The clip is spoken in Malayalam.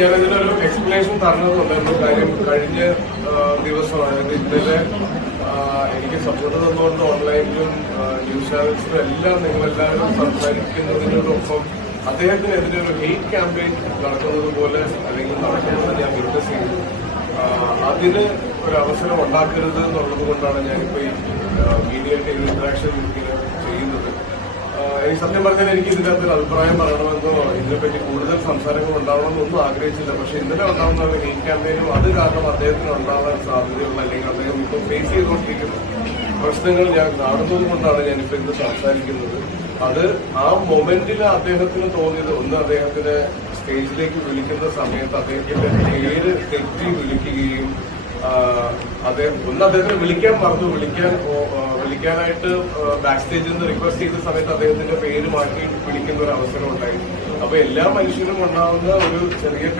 ഞാനിതിനൊരു എക്സ്പ്ലനേഷൻ തരണമെന്നുണ്ടായിരുന്നു. കാര്യം കഴിഞ്ഞ ദിവസം, അതായത് ഇന്നലെ എനിക്ക് സപ്പോർട്ട് തന്നുകൊണ്ട് ഓൺലൈനിലും ന്യൂസ് ചാനൽസിലും എല്ലാം നിങ്ങളെല്ലാവരും സംസാരിക്കുന്നതിനോടൊപ്പം അദ്ദേഹത്തിനെതിരെ ഒരു ഹെയ്റ്റ് ക്യാമ്പയിൻ നടക്കുന്നത് പോലെ അല്ലെങ്കിൽ നടക്കുന്നത് ഞാൻ വിറ്റ്നസ് ചെയ്തു. അതിന് ഒരു അവസരം ഉണ്ടാക്കരുത് എന്നുള്ളത് കൊണ്ടാണ് ഞാനിപ്പോ ഈ മീഡിയ ഇന്ററാക്ഷൻ ഇങ്ങനെ ചെയ്യുന്നത്. ഈ സത്യം പറഞ്ഞാൽ എനിക്ക് ഇതിനകത്തൊരു അഭിപ്രായം പറയണമെന്നോ ഇതിനെപ്പറ്റി കൂടുതൽ സംസാരങ്ങൾ ഉണ്ടാവണമെന്നൊന്നും ആഗ്രഹിച്ചില്ല. പക്ഷെ ഇന്നലെ ഉണ്ടാവുന്ന ഒരു ഹെയ്റ്റ് ക്യാമ്പയിനും അത് കാരണം അദ്ദേഹത്തിന് ഉണ്ടാവാൻ സാധ്യതയുള്ള അല്ലെങ്കിൽ അദ്ദേഹം ഇപ്പോൾ ഫേസ് ചെയ്തുകൊണ്ടിരിക്കുന്ന പ്രശ്നങ്ങൾ ഞാൻ കാണുന്നത് കൊണ്ടാണ് ഞാനിപ്പോ ഇന്ന് സംസാരിക്കുന്നത്. അത് ആ മൊമെന്റിൽ അദ്ദേഹത്തിന് തോന്നിയത്, ഒന്ന് അദ്ദേഹത്തിന് സ്റ്റേജിലേക്ക് വിളിക്കുന്ന സമയത്ത് അദ്ദേഹത്തിന്റെ പേര് തെറ്റി വിളിക്കുകയും അദ്ദേഹത്തിന് വിളിക്കാൻ മറന്നു, വിളിക്കാനായിട്ട് ബാക്ക് സ്റ്റേജിൽ നിന്ന് റിക്വസ്റ്റ് ചെയ്ത സമയത്ത് അദ്ദേഹത്തിന്റെ പേര് മാറ്റി വിളിക്കുന്ന ഒരു അവസരം ഉണ്ടായി. അപ്പൊ എല്ലാ മനുഷ്യനും ഉണ്ടാവുന്ന ഒരു ചെറിയ